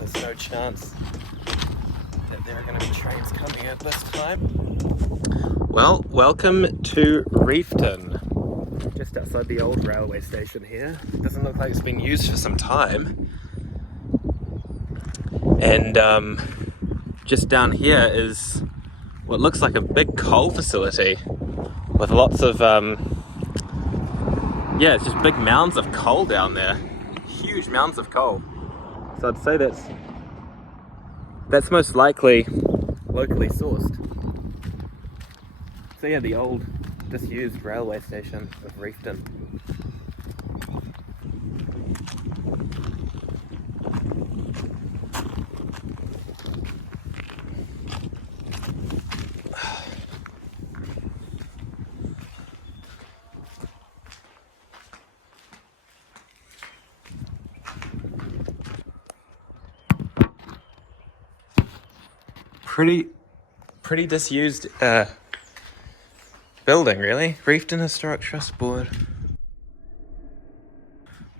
there's no chance that there are going to be trains coming at this time. Well, welcome to Reefton. Just outside the old railway station here. Doesn't look like it's been used for some time. And just down here is what looks like a big coal facility with lots of, it's just big mounds of coal down there. Huge mounds of coal. So I'd say that's most likely locally sourced. So yeah, the old disused railway station of Reefton. Pretty disused building, really. Reefton Historic Trust Board.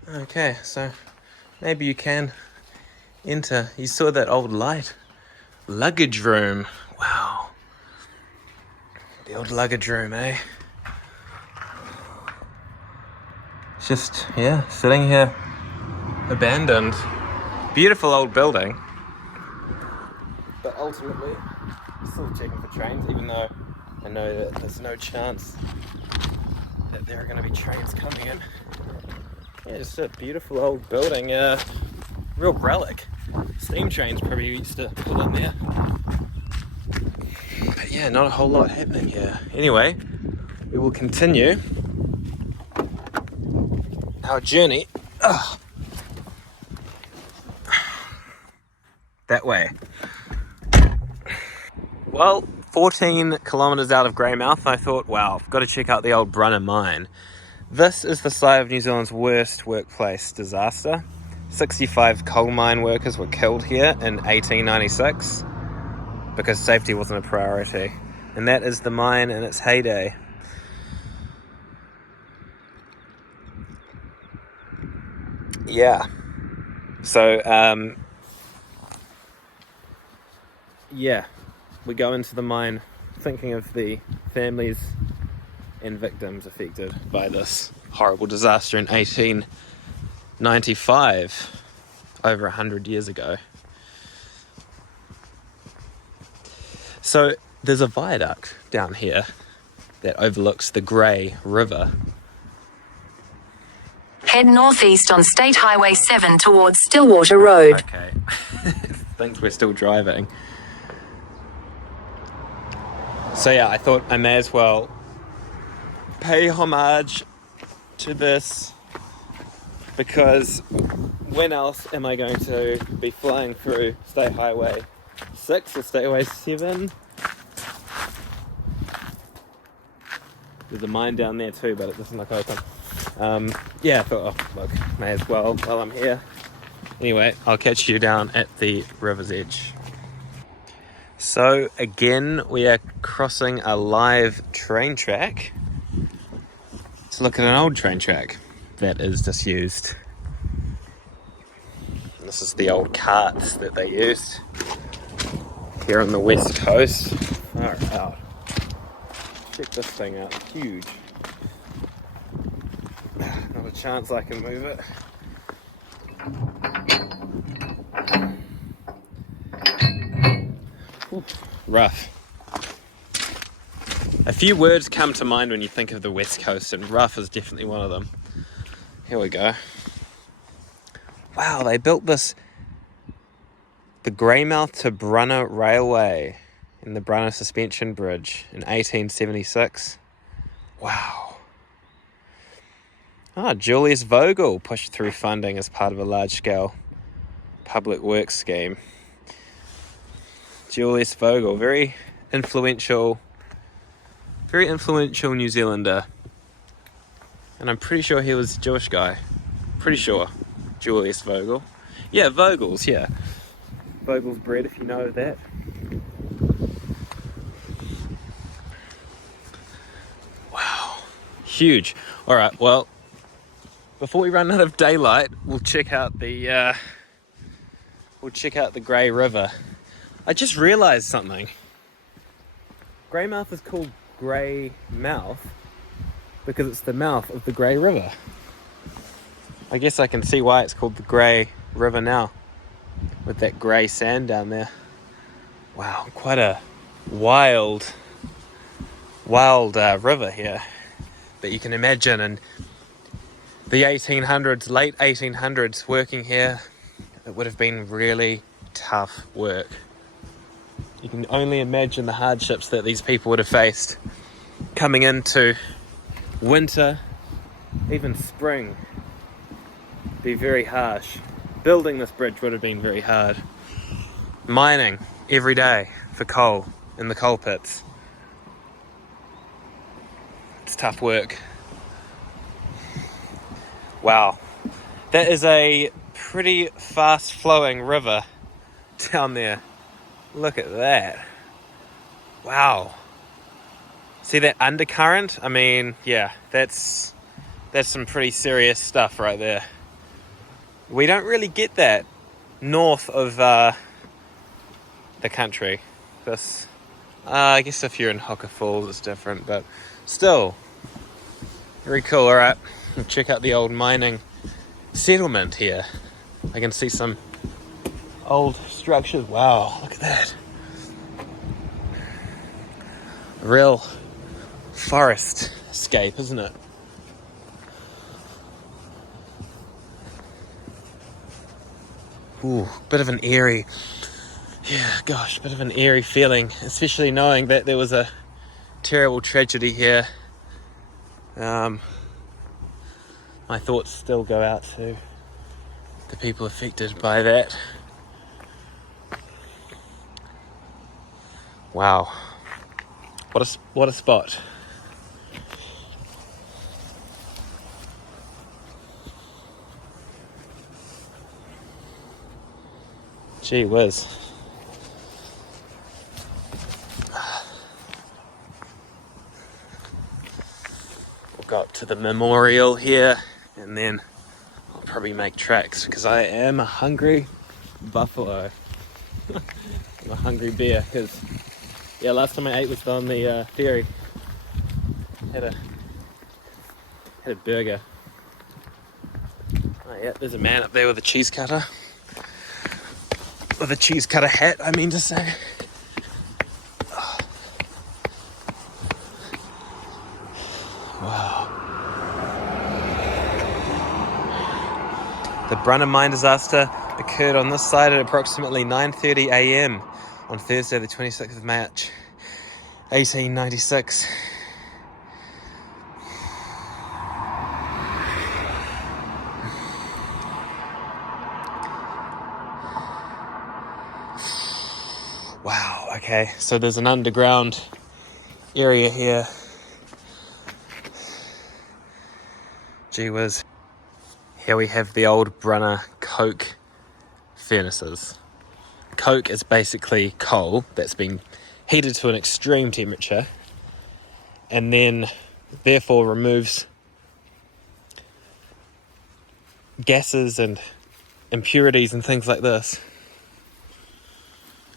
Okay, so maybe you can enter. You saw that old light. Luggage room. Wow. The old luggage room, eh? It's just, sitting here abandoned. Beautiful old building. But ultimately, still checking for trains, even though I know that there's no chance that there are going to be trains coming in. Yeah, just a beautiful old building, real relic. Steam trains probably used to pull in there. But yeah, not a whole lot happening here. Anyway, we will continue our journey that way. Well, 14 kilometres out of Greymouth, I thought, wow, I've got to check out the old Brunner mine. This is the site of New Zealand's worst workplace disaster. 65 coal mine workers were killed here in 1896 because safety wasn't a priority. And that is the mine in its heyday. Yeah. So, we go into the mine thinking of the families and victims affected by this horrible disaster in 1895, over 100 years ago. So there's a viaduct down here that overlooks the Grey River. Head northeast on State Highway 7 towards Stillwater Road. Okay, thinks we're still driving. So yeah, I thought I may as well pay homage to this, because when else am I going to be flying through State Highway 6 or State Highway 7? There's a mine down there too, but it doesn't look open. I thought, look, may as well while I'm here. Anyway, I'll catch you down at the river's edge. So again, we are crossing a live train track to look at an old train track that is disused. This is the old carts that they used here on the west coast. Far out. Check this thing out, huge. Not a chance I can move it. Ooh, rough. A few words come to mind when you think of the west coast, and rough is definitely one of them. Here we go. Wow, they built the Greymouth to Brunner Railway and the Brunner Suspension Bridge in 1876. Wow. Julius Vogel pushed through funding as part of a large-scale public works scheme. Julius Vogel, very influential New Zealander. And I'm pretty sure he was a Jewish guy. Pretty sure. Julius Vogel. Yeah, Vogels, yeah. Vogel's bread, if you know that. Wow. Huge. Alright, well, before we run out of daylight, we'll check out the we'll check out the Grey River. I just realised something. Greymouth is called Grey Mouth because it's the mouth of the Grey River. I guess I can see why it's called the Grey River now, with that grey sand down there. Wow, quite a wild river here that you can imagine. And the 1800s, late 1800s, working here, it would have been really tough work. You can only imagine the hardships that these people would have faced coming into winter, even spring. Be very harsh. Building this bridge would have been very hard. Mining every day for coal in the coal pits. It's tough work. Wow. That is a pretty fast flowing river down there. Look at that. Wow. See that undercurrent? I mean, yeah, that's some pretty serious stuff right there. We don't really get that north of the country. I guess if you're in Hoka Falls it's different, but still very cool. Alright, we'll check out the old mining settlement here. I can see some old structures. Wow, look at that. A real forest scape, isn't it? Ooh, bit of an eerie, bit of an eerie feeling, especially knowing that there was a terrible tragedy here. My thoughts still go out to the people affected by that. Wow, what a spot. Gee whiz. We'll go up to the memorial here and then I'll probably make tracks because I am a hungry buffalo. I'm a hungry bear because, yeah, last time I ate was on the ferry. Had a burger. Oh yeah, there's a man up there with a cheese cutter. With a cheese cutter hat, I mean to say. Wow. The Brunner mine disaster occurred on this side at approximately 9:30 a.m. on Thursday the 26th of March, 1896. Wow, okay, so there's an underground area here. Gee whiz. Here we have the old Brunner coke furnaces. Coke is basically coal that's been heated to an extreme temperature and then therefore removes gases and impurities and things like this.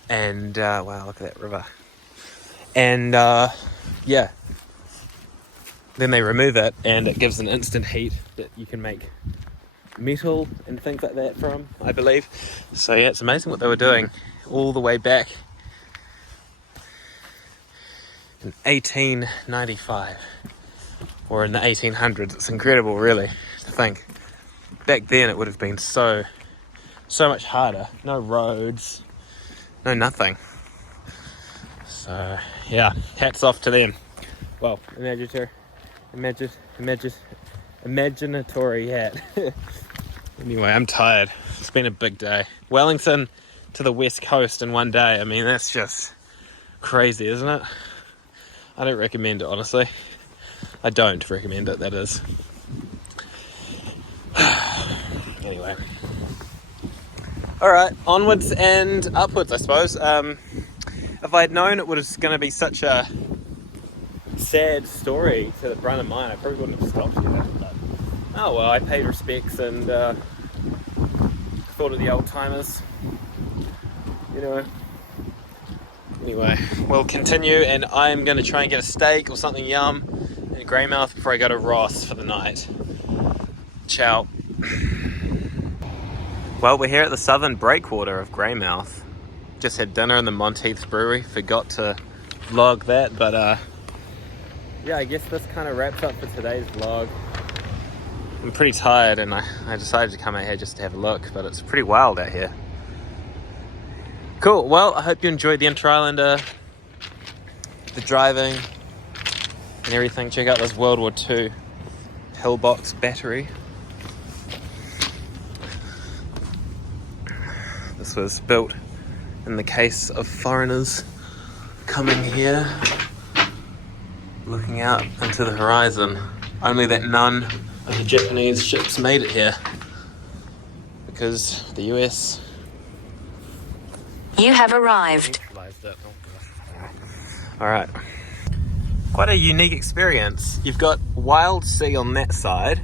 And wow, look at that river. And yeah, then they remove it and it gives an instant heat that you can make metal and things like that from, I believe. So yeah, it's amazing what they were doing all the way back in 1895 or in the 1800s. It's incredible, really, to think back then it would have been so much harder. No roads, no nothing. So yeah, hats off to them. Well, imaginatory hat. Anyway, I'm tired. It's been a big day. Wellington to the west coast in one day. I mean, that's just crazy, isn't it? I don't recommend it, honestly. I don't recommend it, that is. Anyway. Alright, onwards and upwards, I suppose. If I'd known it was going to be such a sad story to the Brunner mine, I probably wouldn't have stopped here. But, oh well, I paid respects and thought of the old timers. you know. Anyway, we'll continue, and I'm going to try and get a steak or something yum in Greymouth before I go to Ross for the night. Ciao. Well, we're here at the southern breakwater of Greymouth. Just had dinner in the Monteith's Brewery. Forgot to vlog that, but yeah, I guess this kind of wraps up for today's vlog. I'm pretty tired, and I decided to come out here just to have a look, but it's pretty wild out here. Cool, well, I hope you enjoyed the Inter-Islander, the driving, and everything. Check out this World War II pillbox battery. This was built in the case of foreigners coming here, looking out into the horizon. Only that none of the Japanese ships made it here, because the US... You have arrived. Alright. Quite a unique experience. You've got wild sea on that side,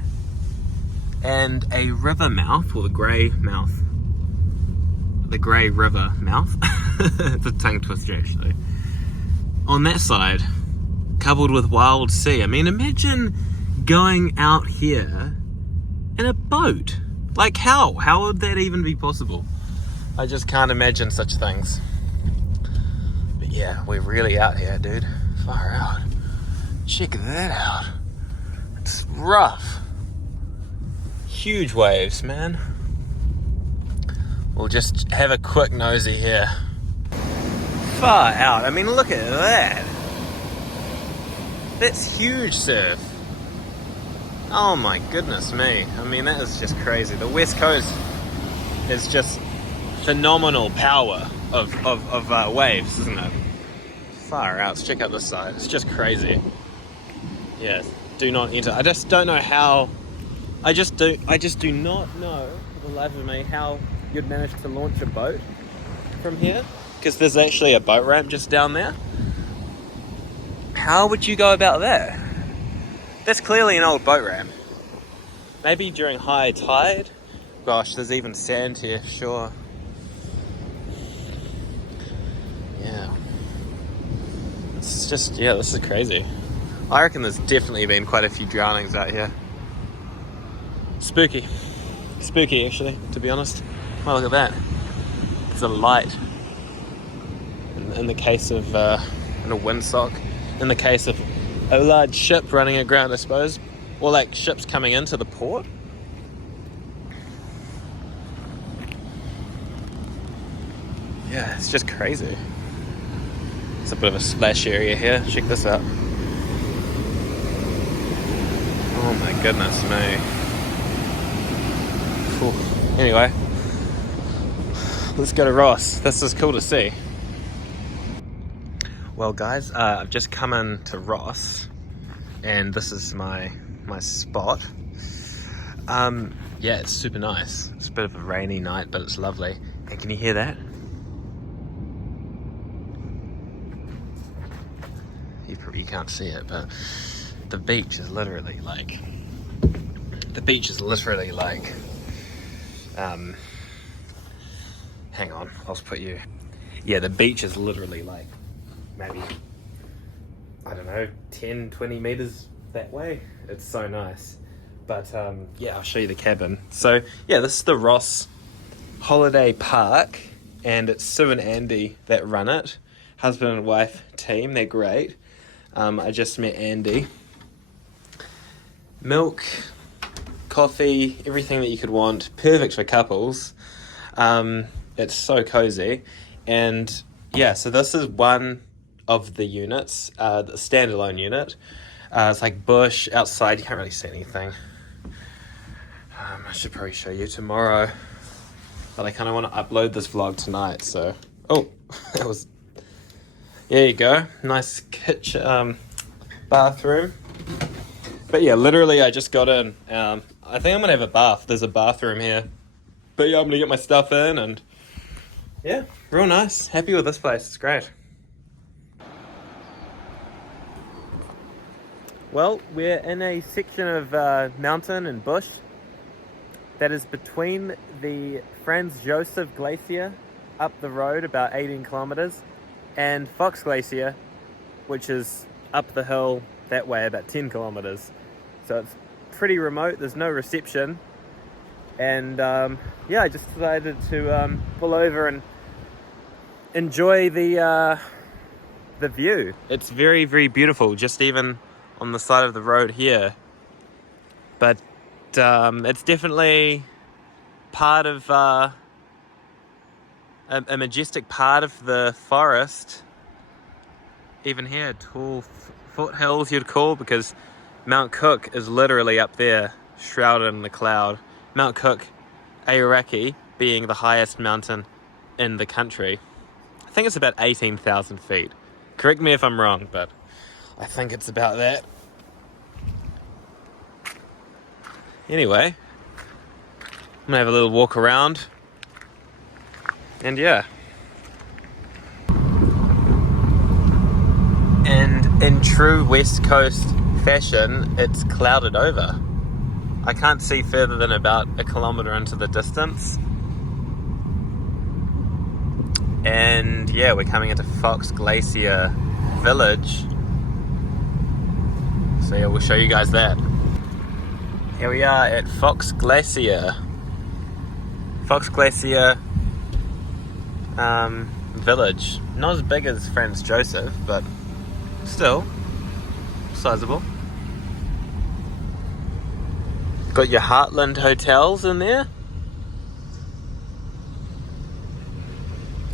and a river mouth, or the grey mouth. The Grey River mouth. It's a tongue twister, actually. On that side, coupled with wild sea. I mean, imagine going out here in a boat. Like, how? How would that even be possible? I just can't imagine such things. But yeah, we're really out here, dude. Far out. Check that out. It's rough. Huge waves, man. We'll just have a quick nosy here. Far out. I mean, look at that. That's huge surf. Oh my goodness me. I mean, that is just crazy. The West Coast is just phenomenal power of waves, isn't it? Far out. Let's check out this side. It's just crazy. Yeah, do not enter. I just don't know how. I just do not know, for the life of me, how you'd manage to launch a boat from here, because there's actually a boat ramp just down there. How would you go about that? That's clearly an old boat ramp. Maybe during high tide. Gosh, there's even sand here, sure. Yeah. It's just, yeah, this is crazy. I reckon there's definitely been quite a few drownings out here. Spooky. Spooky, actually, to be honest. Oh, look at that. It's a light. In the case of in a windsock. In the case of a large ship running aground, I suppose. Or like ships coming into the port. Yeah, it's just crazy. It's a bit of a splash area here. Check this out. Oh my goodness me. Whew. Anyway. Let's go to Ross. This is cool to see. Well guys, I've just come in to Ross, and this is my spot. Yeah, it's super nice. It's a bit of a rainy night, but it's lovely. And can you hear that? You can't see it, but the beach is literally like... hang on, I'll just put you... Yeah, the beach is literally like maybe, I don't know, 10, 20 meters that way. It's so nice. But yeah, I'll show you the cabin. So yeah, this is the Ross Holiday Park, and it's Sue and Andy that run it. Husband and wife team, they're great. I just met Andy. Milk, coffee, everything that you could want. Perfect for couples. It's so cozy. And yeah, so this is one of the units, the standalone unit. It's like bush outside. You can't really see anything. I should probably show you tomorrow, but I kind of want to upload this vlog tonight. So, oh, that was. There you go. Nice kitchen, bathroom. But yeah, literally, I just got in. I think I'm gonna have a bath. There's a bathroom here. But yeah, I'm gonna get my stuff in, and yeah, real nice. Happy with this place. It's great. Well, we're in a section of mountain and bush that is between the Franz Josef Glacier up the road about 18 kilometers, and Fox Glacier, which is up the hill that way about 10 kilometers. So it's pretty remote, there's no reception. And yeah, I just decided to pull over and enjoy the view. It's very, very beautiful, just even on the side of the road here. But it's definitely part of a majestic part of the forest. Even here, tall foothills you'd call, because Mount Cook is literally up there, shrouded in the cloud. Mount Cook, Aoraki, being the highest mountain in the country. I think it's about 18,000 feet. Correct me if I'm wrong, but I think it's about that. Anyway, I'm gonna have a little walk around, and yeah. And in true West Coast fashion, it's clouded over. I can't see further than about a kilometer into the distance. And yeah, we're coming into Fox Glacier Village. So yeah, we'll show you guys that. Here we are at Fox Glacier. Fox Glacier Village. Not as big as Franz Josef, but still sizable. Got your Heartland hotels in there.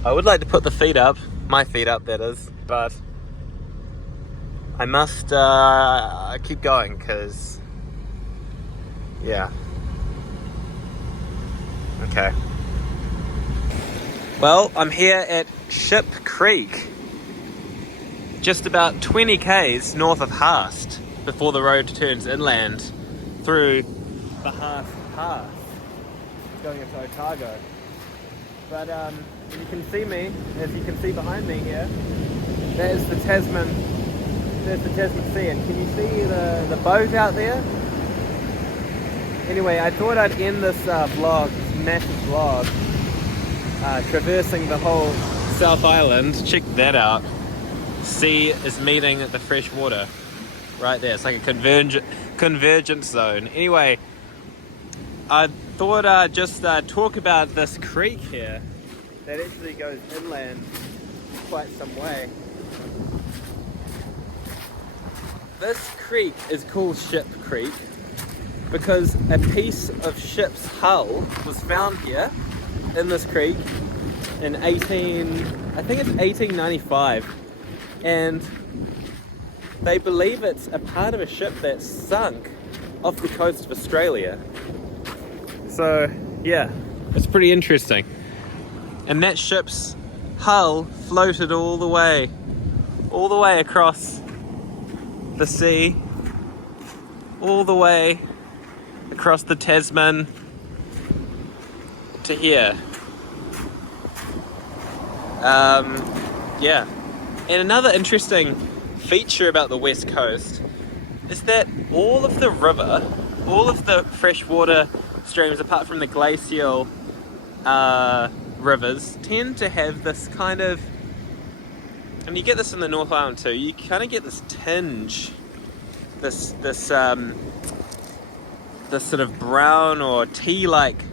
I would like to put the feet up, my feet up that is, but I must keep going because, yeah. Okay. Well, I'm here at Ship Creek, just about 20 k's north of Haast, before the road turns inland through the Haast Pass, going into Otago. But you can see me, as you can see behind me here, that is the Tasman, there's the Tasman Sea, and can you see the boat out there? Anyway, I thought I'd end this vlog, this massive vlog, traversing the whole South Island. Check that out. Sea is meeting the fresh water right there. It's like a convergence zone. Anyway, I thought I'd just talk about this creek here that actually goes inland quite some way. This creek is called Ship Creek because a piece of ship's hull was found here in this creek in 1895, and they believe it's a part of a ship that sunk off the coast of Australia. So yeah, it's pretty interesting. And that ship's hull floated all the way across the sea, all the way across the Tasman to here. Yeah. And another interesting feature about the West Coast is that all of the river, all of the freshwater streams, apart from the glacial rivers, tend to have this kind of, and you get this in the North Island too, you kind of get this tinge, this sort of brown or tea-like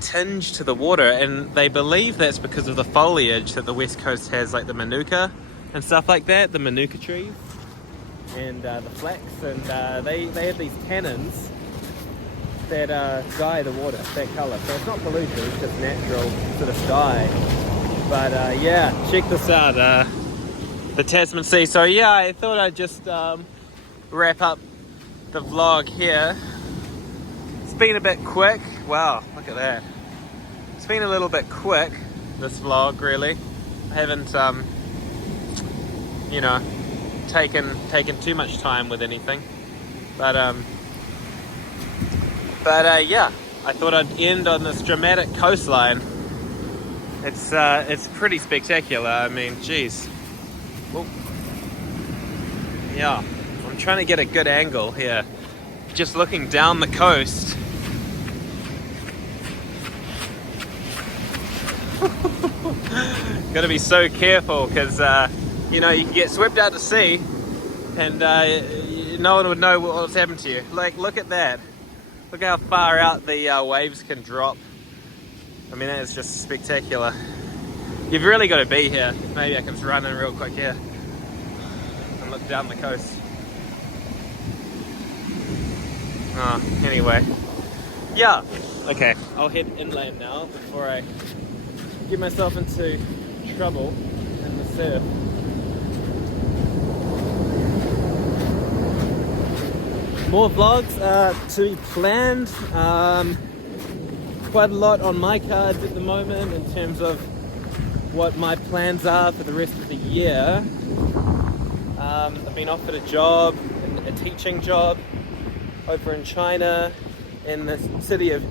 tinge to the water, and they believe that's because of the foliage that the West Coast has, like the manuka and stuff like that, the manuka trees and the flax, and they have these tannins that dye the water that colour. So it's not polluted, it's just natural sort of dye. But yeah, check this out, the Tasman Sea. So yeah, I thought I'd just wrap up the vlog here. It's been a bit quick. Wow, look at that. It's been a little bit quick, this vlog, really. I haven't you know, taken too much time with anything. But yeah, I thought I'd end on this dramatic coastline. It's pretty spectacular. I mean, geez. Whoa. Yeah, I'm trying to get a good angle here. Just looking down the coast. Got to be so careful because you know, you can get swept out to sea and no one would know what's happened to you. Like, look at that. Look how far out the waves can drop. I mean, that is just spectacular. You've really got to be here. Maybe I can just run in real quick here and look down the coast. Oh, anyway. Yeah. Okay, I'll head inland now before I get myself into trouble in the surf. More vlogs to be planned. Quite a lot on my cards at the moment in terms of what my plans are for the rest of the year. I've been offered a job, a teaching job over in China in the city of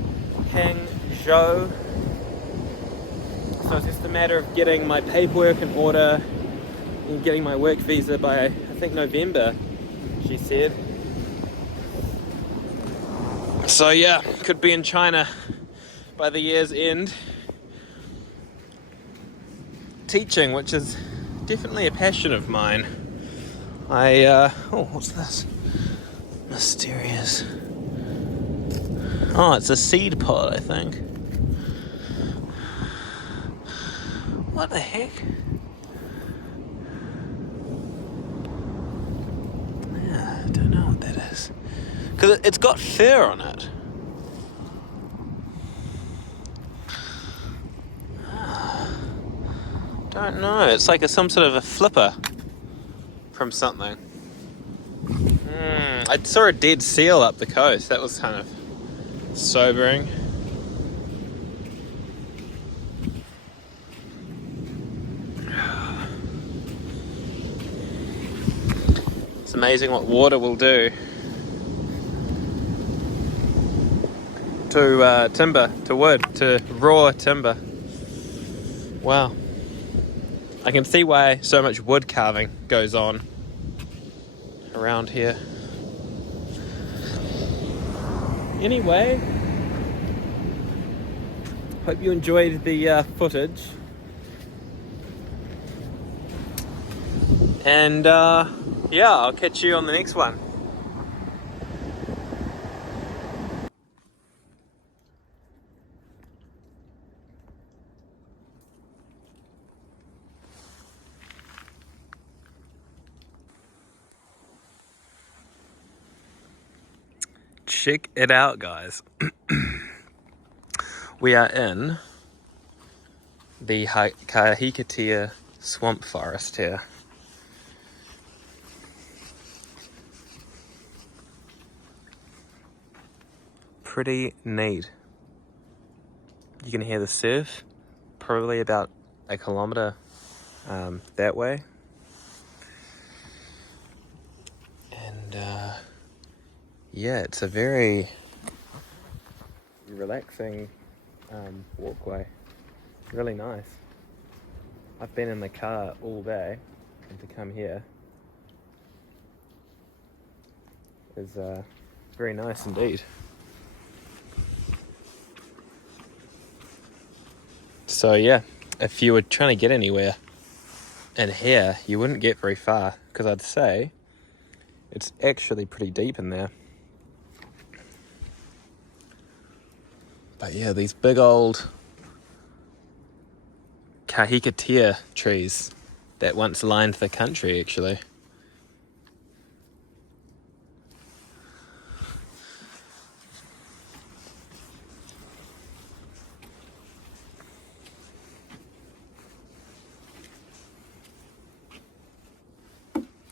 Hangzhou. So it's just a matter of getting my paperwork in order and getting my work visa by, I think, November, she said. So yeah, could be in China by the year's end. Teaching, which is definitely a passion of mine. Oh, what's this? Mysterious. Oh, it's a seed pod, I think. What the heck? Yeah, I don't know what that is. Because it's got fur on it. Don't know. It's like some sort of a flipper from something. I saw a dead seal up the coast. That was kind of sobering. It's amazing what water will do to timber, to wood, to raw timber. Wow. I can see why so much wood carving goes on around here. Anyway, hope you enjoyed the footage. And yeah, I'll catch you on the next one. Check it out, guys. We are in the Kahikatea swamp forest here. Pretty neat. You can hear the surf, probably about a kilometer that way. And yeah, it's a very relaxing walkway. Really nice. I've been in the car all day, and to come here is very nice indeed. So yeah, if you were trying to get anywhere in here, you wouldn't get very far, because I'd say it's actually pretty deep in there. But yeah, these big old Kahikatea trees that once lined the country, actually.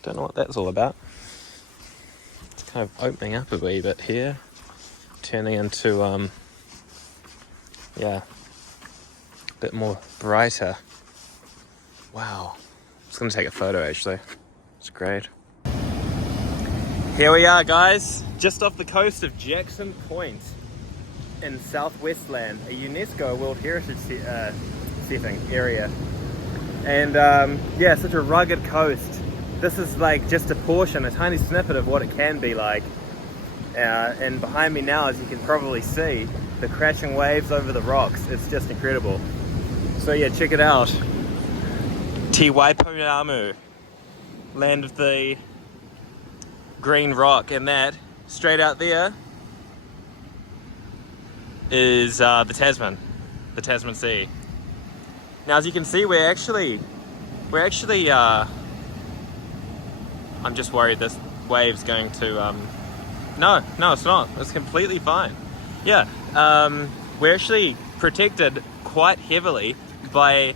Don't know what that's all about. It's kind of opening up a wee bit here, turning into yeah, a bit more brighter. Wow. I'm just gonna take a photo actually. It's great. Here we are, guys, just off the coast of Jackson Point in Southwestland, a UNESCO World Heritage setting area. And yeah, such a rugged coast. This is like just a portion, a tiny snippet of what it can be like. And behind me now, as you can probably see, the crashing waves over the rocks. It's just incredible. So yeah, check it out. Te Waipunamu, land of the green rock, and that straight out there is the Tasman Sea. Now, as you can see, we're actually I'm just worried this wave's going to no, it's not. It's completely fine. Yeah, we're actually protected quite heavily by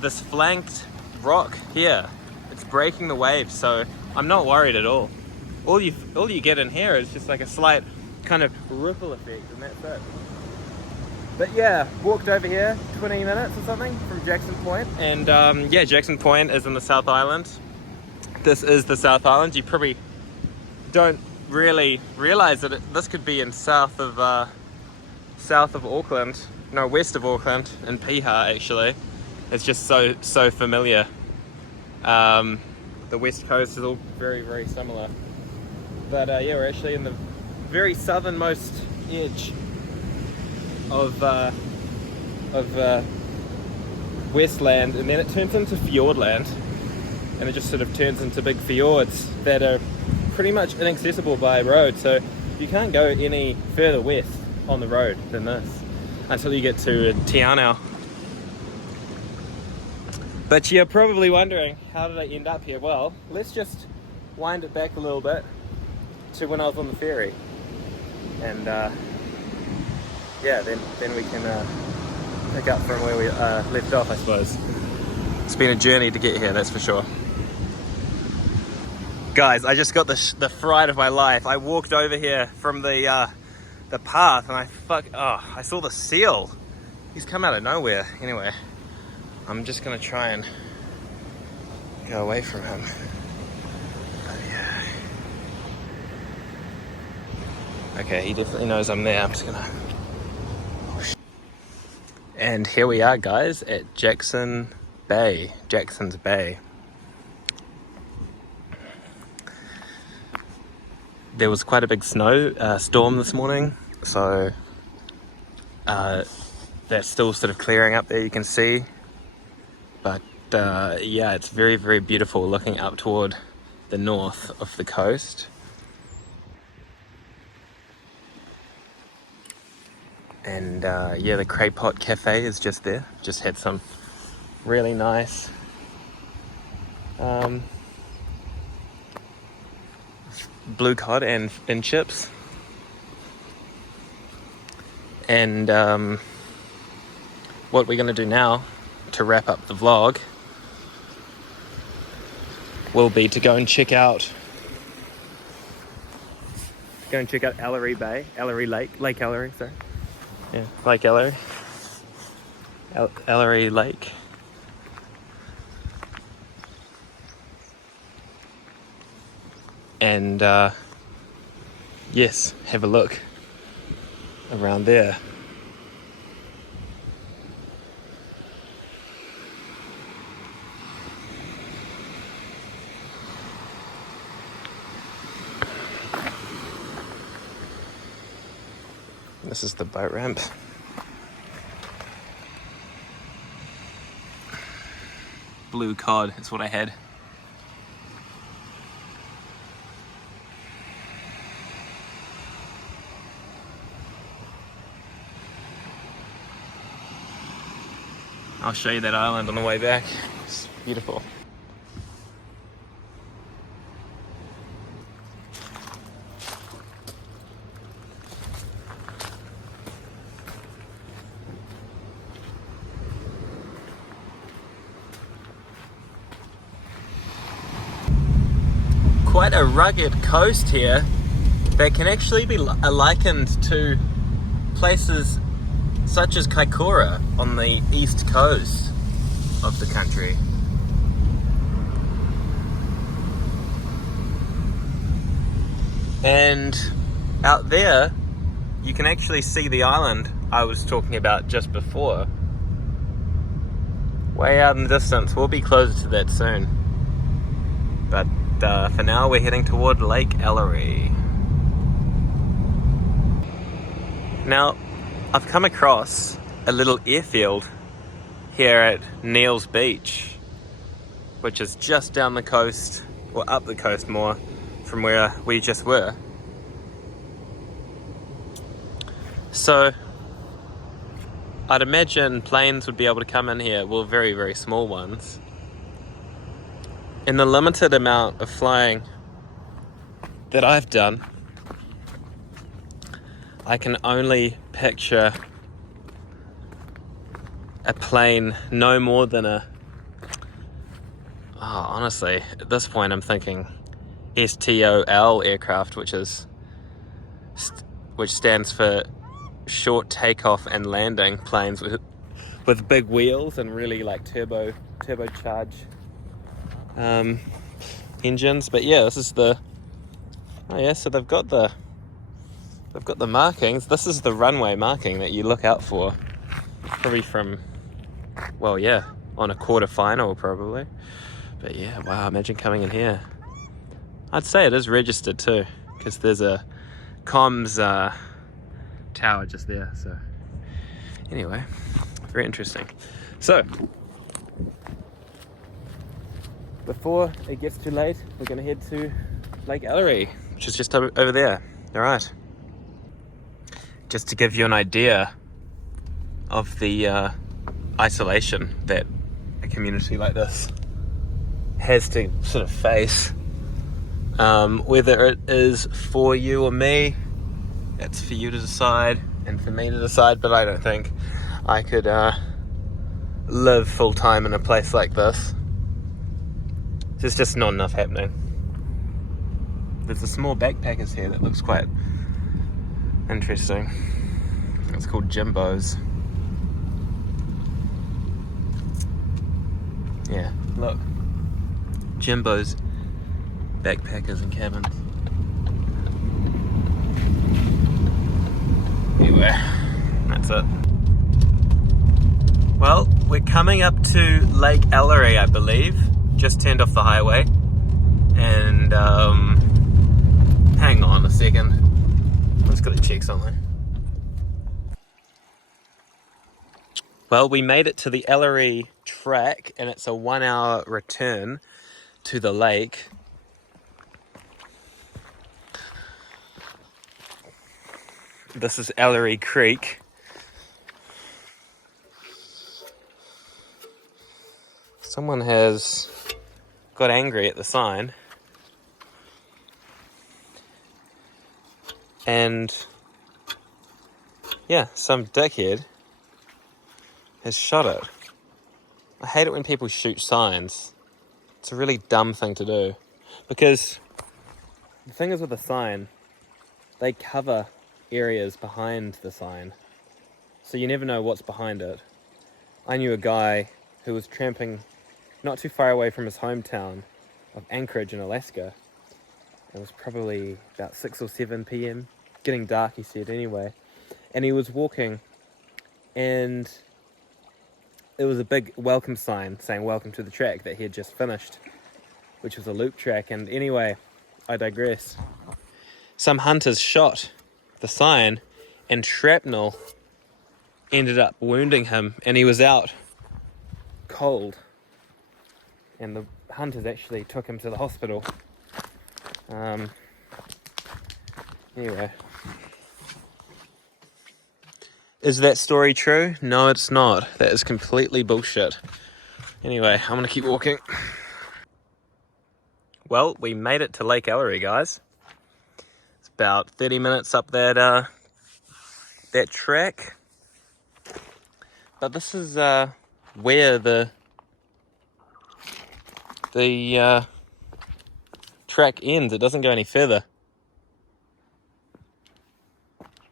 this flanked rock here. It's breaking the waves, so I'm not worried at all. All you get in here is just like a slight kind of ripple effect, and that's it. But yeah, walked over here 20 minutes or something from Jackson Point, and yeah, Jackson Point is in the South Island. This is the South Island. You probably don't really realize that this could be in south of Auckland, no, west of Auckland, in Piha actually. It's just so familiar. The west coast is all very similar, but yeah, we're actually in the very southernmost edge of Westland, and then it turns into Fjordland, and it just sort of turns into big fjords that are pretty much inaccessible by road, so you can't go any further west on the road than this until you get to Te Anau. But you're probably wondering, how did I end up here? Well, let's just wind it back a little bit to when I was on the ferry, and yeah, then we can pick up from where we left off, I suppose. It's been a journey to get here, that's for sure. Guys, I just got the fright of my life. I walked over here from the path, and I saw the seal. He's come out of nowhere. Anyway, I'm just gonna try and go away from him. But yeah. Okay, he definitely knows I'm there. I'm just gonna... And here we are, guys, at Jackson's Bay. There was quite a big storm this morning, so that's still sort of clearing up there, you can see. But yeah, it's very beautiful looking up toward the north of the coast. And yeah, the Cray Pot Cafe is just there. Just had some really nice blue cod and chips. And what we're going to do now to wrap up the vlog will be to go and check out Ellery Lake Ellery, sorry. Yeah, Lake Ellery. Ellery Lake. And yes, have a look around there. This is the boat ramp. Blue cod is what I had. I'll show you that island on the way back. It's beautiful. Quite a rugged coast here that can actually be likened to places such as Kaikoura on the east coast of the country. And out there you can actually see the island I was talking about just before. Way out in the distance. We'll be closer to that soon. But for now we're heading toward Lake Ellery. Now, I've come across a little airfield here at Neil's Beach, which is just down the coast, or up the coast more, from where we just were. So I'd imagine planes would be able to come in here, well, very, very small ones. In the limited amount of flying that I've done, I can only picture a plane no more than honestly, at this point I'm thinking STOL aircraft, which stands for short takeoff and landing planes with big wheels and really like turbocharged engines. But yeah, this is so they've got the markings. This is the runway marking that you look out for, probably from, well, yeah, on a quarterfinal probably. But yeah, wow, imagine coming in here. I'd say it is registered too, because there's a comms tower just there. So anyway, very interesting. So before it gets too late, we're gonna head to Lake Ellery, which is just over there. All right. Just to give you an idea of the isolation that a community like this has to sort of face, whether it is for you or me, it's for you to decide and for me to decide. But I don't think I could live full time in a place like this. There's just not enough happening. There's a small backpackers here that looks quite interesting. It's called Jimbo's. Yeah, look. Jimbo's backpackers and cabins. Anyway, that's it. Well, we're coming up to Lake Ellery, I believe. Just turned off the highway. And, hang on a second. I'm just gonna check something. Well, we made it to the Ellery track, and it's a 1 hour return to the lake. This is Ellery Creek. Someone has got angry at the sign and yeah, some dickhead has shot it. I hate it when people shoot signs. It's a really dumb thing to do, because the thing is with a sign, they cover areas behind the sign, so you never know what's behind it. I knew a guy who was tramping not too far away from his hometown of Anchorage in Alaska. It was probably about 6 or 7 p.m, getting dark, he said, anyway, and he was walking, and there was a big welcome sign saying welcome to the track that he had just finished, which was a loop track. And anyway, I digress. Some hunters shot the sign and shrapnel ended up wounding him, and he was out cold, and the hunters actually took him to the hospital. Anyway, is that story true? No, it's not. That is completely bullshit. Anyway, I'm gonna keep walking. Well, we made it to Lake Ellery, guys. It's about 30 minutes up that track. But this is where the track ends. It doesn't go any further.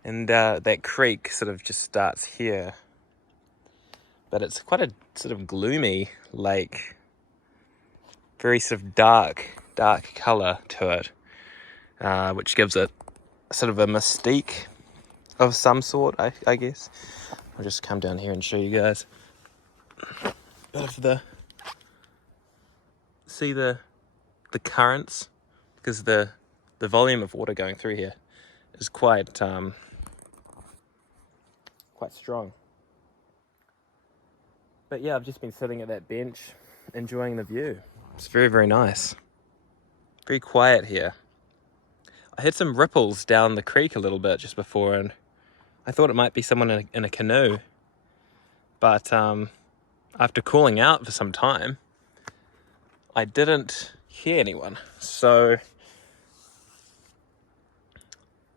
And that creek sort of just starts here. But it's quite a sort of gloomy lake. Very sort of dark colour to it. Which gives it sort of a mystique of some sort, I guess. I'll just come down here and show you guys. See the currents? Because the volume of water going through here is quite strong. But yeah, I've just been sitting at that bench enjoying the view. It's very, very nice. Very quiet here. I heard some ripples down the creek a little bit just before, and I thought it might be someone in a canoe. But after calling out for some time, I didn't hear anyone. So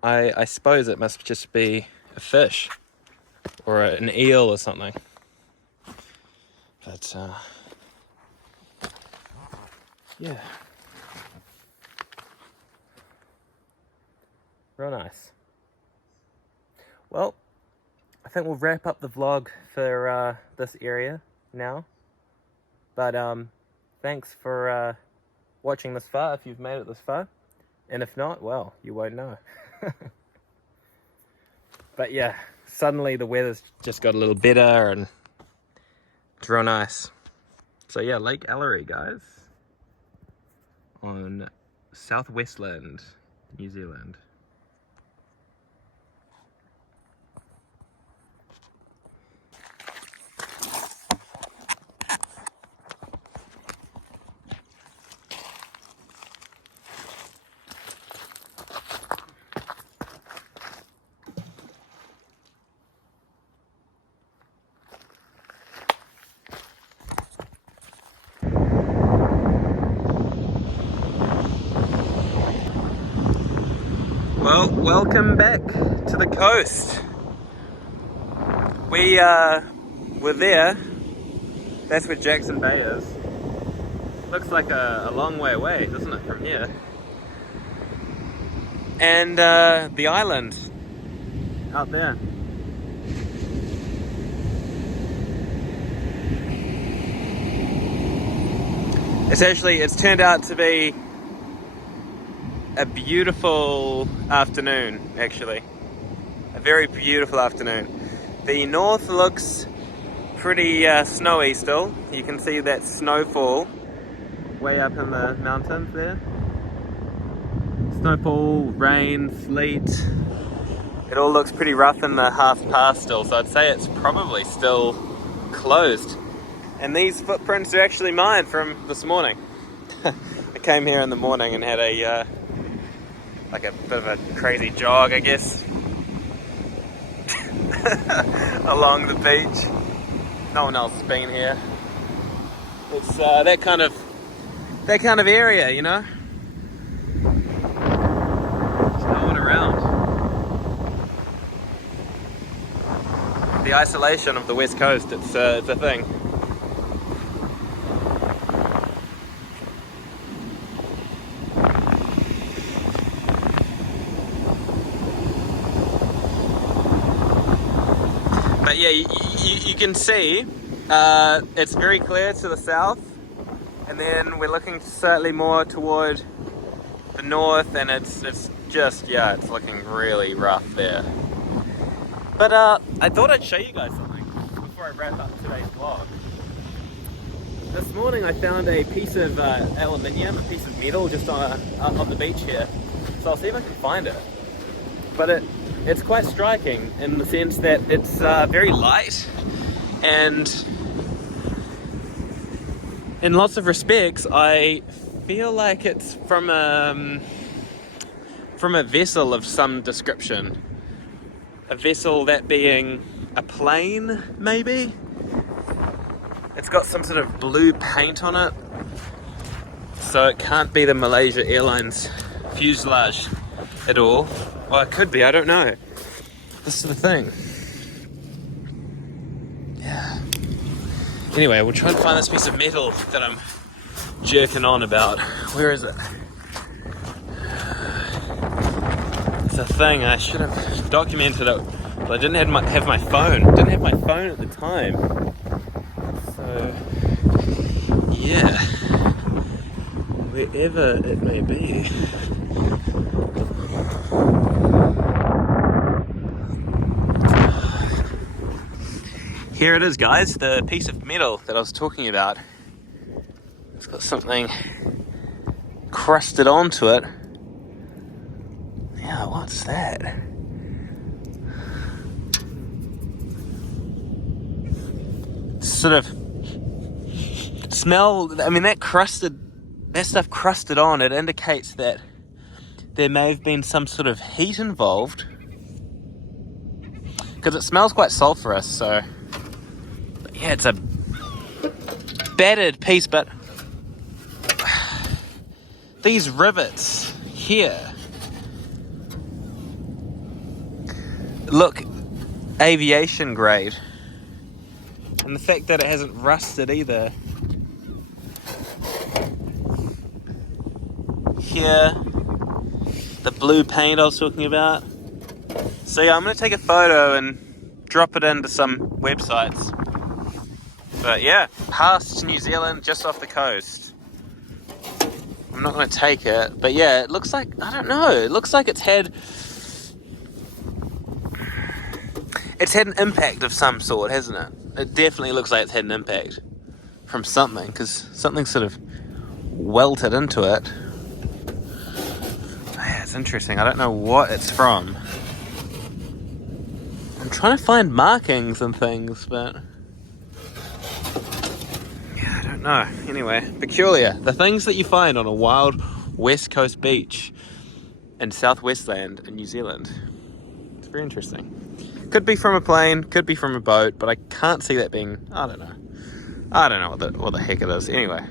I suppose it must just be a fish or an eel or something. But yeah, real nice. Well, I think we'll wrap up the vlog for this area now. But thanks for watching this far, if you've made it this far. And if not, well, you won't know. But yeah, suddenly the weather's just got a little better and it's real nice. So yeah, Lake Ellery, guys, on South Westland, New Zealand. Well, welcome back to the coast. We were there. That's where Jackson Bay is. Looks like a long way away, doesn't it, from here? And the island out there. It's turned out to be a beautiful afternoon, actually. A very beautiful afternoon. The north looks pretty snowy still. You can see that snowfall way up in the mountains there. Snowfall, rain, sleet. It all looks pretty rough in the half past still, so I'd say it's probably still closed. And these footprints are actually mine from this morning. I came here in the morning and had a like a bit of a crazy jog, I guess, along the beach. No one else has been here. It's that kind of area, you know. There's no one around. The isolation of the West Coast, it's a thing. But yeah, you can see it's very clear to the south, and then we're looking slightly more toward the north, and it's just, yeah, it's looking really rough there. But I thought I'd show you guys something before I wrap up today's vlog. This morning I found a piece of aluminium, a piece of metal just on the beach here. So I'll see if I can find it. But it's quite striking in the sense that it's very light, and in lots of respects I feel like it's from a vessel of some description. A vessel, that being a plane, maybe? It's got some sort of blue paint on it, so it can't be the Malaysia Airlines fuselage at all. Well, it could be, I don't know. This is the thing. Yeah. Anyway, we'll try and find this piece of metal that I'm jerking on about. Where is it? It's a thing. I should have documented it, but I didn't have my phone. Didn't have my phone at the time. So, yeah. Wherever it may be. Here it is, guys, the piece of metal that I was talking about. It's got something crusted onto it. Yeah, what's that? Sort of smell, I mean, that crusted that stuff crusted on, it indicates that there may have been some sort of heat involved. Because it smells quite sulfurous, so... But yeah, it's a battered piece, but... These rivets here look aviation grade. And the fact that it hasn't rusted either. Here, the blue paint I was talking about. So yeah, I'm going to take a photo and drop it into some websites. But yeah, past New Zealand, just off the coast. I'm not going to take it, but yeah, it looks like, I don't know, it looks like it's had an impact of some sort, hasn't it? It definitely looks like it's had an impact from something, because something sort of welted into it. Yeah, it's interesting. I don't know what it's from. I'm trying to find markings and things, but yeah, I don't know. Anyway, peculiar. The things that you find on a wild west coast beach in southwestland in New Zealand. It's very interesting. Could be from a plane, could be from a boat, but I can't see that being, I don't know what the heck it is. Anyway.